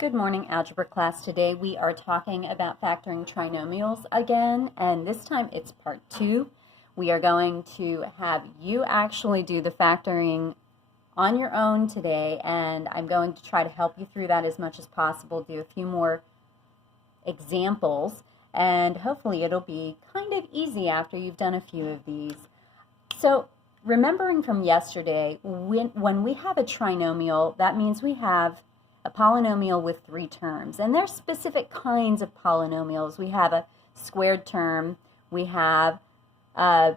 Good morning, algebra class. Today we are talking about factoring trinomials again, and this time it's part 2. We are going to have you actually do the factoring on your own today, and I'm going to try to help you through that as much as possible, do a few more examples, and hopefully it'll be kind of easy after you've done a few of these. So remembering from yesterday, when we have a trinomial, that means we have a polynomial with 3 terms, and there's specific kinds of polynomials. We have a squared term, we have a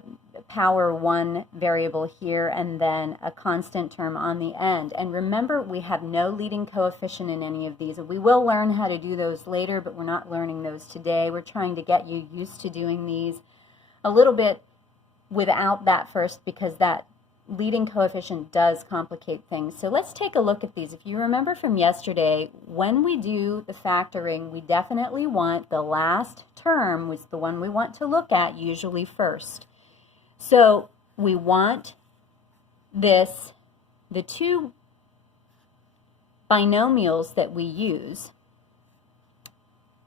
power 1 variable here, and then a constant term on the end. And remember, we have no leading coefficient in any of these. We will learn how to do those later, but we're not learning those today. We're trying to get you used to doing these a little bit without that first, because that leading coefficient does complicate things. So let's take a look at these. If you remember from yesterday, when we do the factoring, we definitely want the last term, was the one we want to look at, usually first. So we want this, the 2 binomials that we use,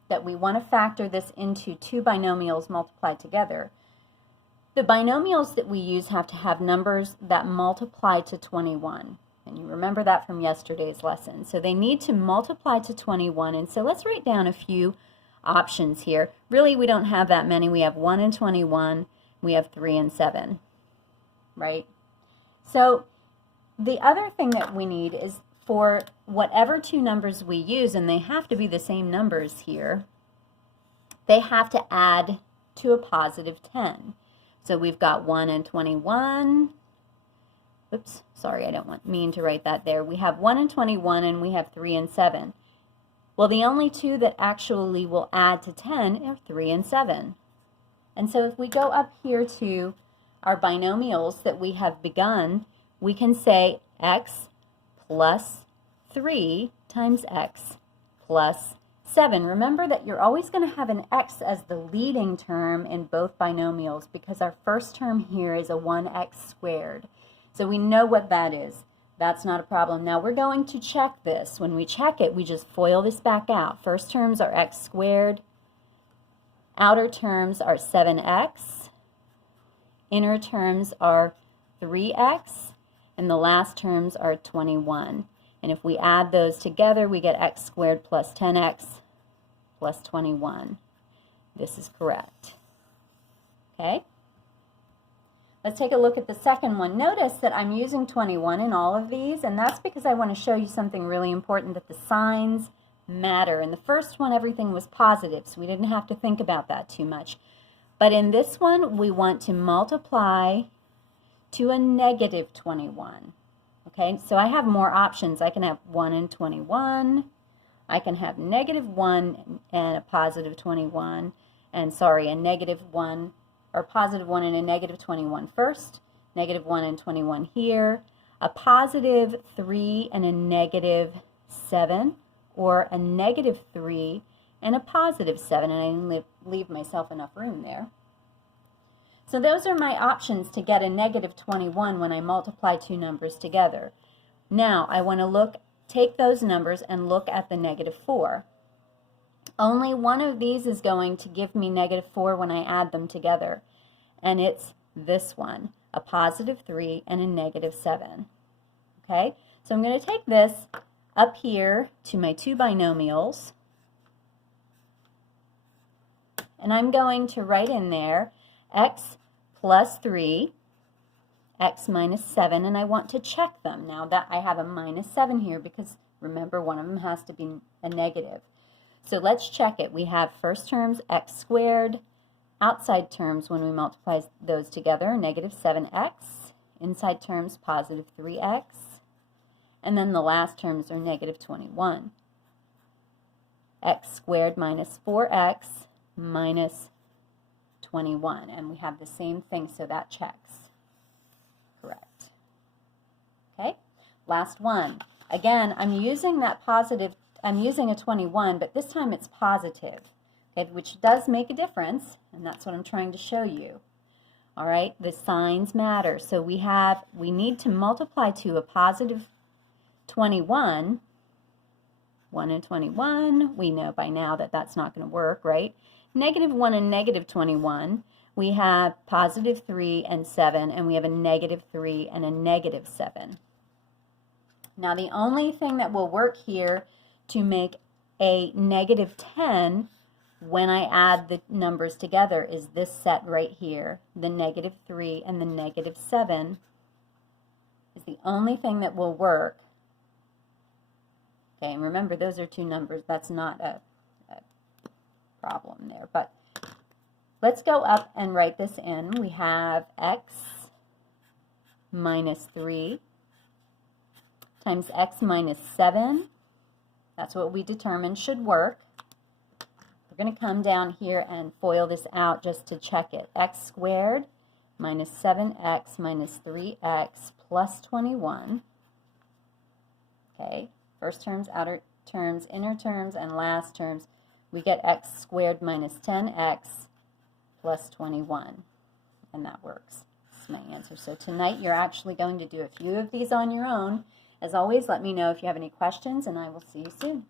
that we want to factor this into 2 binomials multiplied together. The binomials that we use have to have numbers that multiply to 21. And you remember that from yesterday's lesson. So they need to multiply to 21. And so let's write down a few options here. Really, we don't have that many. We have 1 and 21. We have 3 and 7, right? So the other thing that we need is for whatever 2 numbers we use, and they have to be the same numbers here, they have to add to a positive 10. So we've got 1 and 21. Oops, sorry, I don't mean to write that there. We have 1 and 21, and we have 3 and 7. Well, the only 2 that actually will add to 10 are 3 and 7. And so if we go up here to our binomials that we have begun, we can say x plus 3 times x plus 7. Remember that you're always going to have an x as the leading term in both binomials, because our first term here is a 1x squared. So we know what that is. That's not a problem. Now we're going to check this. When we check it, we just FOIL this back out. First terms are x squared. Outer terms are 7x. Inner terms are 3x. And the last terms are 21. And if we add those together, we get x squared plus 10x plus 21. This is correct. Okay? Let's take a look at the second one. Notice that I'm using 21 in all of these, and that's because I want to show you something really important, that the signs matter. In the first one, everything was positive, so we didn't have to think about that too much. But in this one, we want to multiply to a negative 21. Okay, so I have more options. I can have 1 and 21. I can have negative 1 and a positive 21. And sorry, a negative 1 or positive 1 and a negative 21 first. Negative 1 and 21 here. A positive 3 and a negative 7. Or a negative 3 and a positive 7. And I didn't leave myself enough room there. So those are my options to get a negative 21 when I multiply 2 numbers together. Now I want to take those numbers and look at the negative 4. Only one of these is going to give me negative 4 when I add them together. And it's this one, a positive 3 and a negative 7. Okay, so I'm going to take this up here to my 2 binomials. And I'm going to write in there x plus 3, x minus 7, and I want to check them. Now that I have a minus 7 here, because remember, one of them has to be a negative. So let's check it. We have first terms x squared, outside terms when we multiply those together, negative 7x, inside terms positive 3x, and then the last terms are negative 21. X squared minus 4x minus 21, and we have the same thing, so that checks. Correct. Okay, last one. Again, I'm using that positive, I'm using a 21, but this time it's positive, okay, which does make a difference, and that's what I'm trying to show you. All right, the signs matter. So we need to multiply to a positive 21 1 and 21, we know by now that that's not going to work, right? Negative 1 and negative 21, we have positive 3 and 7, and we have a negative 3 and a negative 7. Now, the only thing that will work here to make a negative 10 when I add the numbers together is this set right here. The negative 3 and the negative 7 is the only thing that will work. Okay, and remember, those are two numbers. That's not a problem there. But let's go up and write this in. We have x minus 3 times x minus 7. That's what we determined should work. We're going to come down here and FOIL this out just to check it. X squared minus 7x minus 3x plus 21. Okay, first terms, outer terms, inner terms, and last terms. We get x squared minus 10x plus 21. And that works. That's my answer. So tonight you're actually going to do a few of these on your own. As always, let me know if you have any questions, and I will see you soon.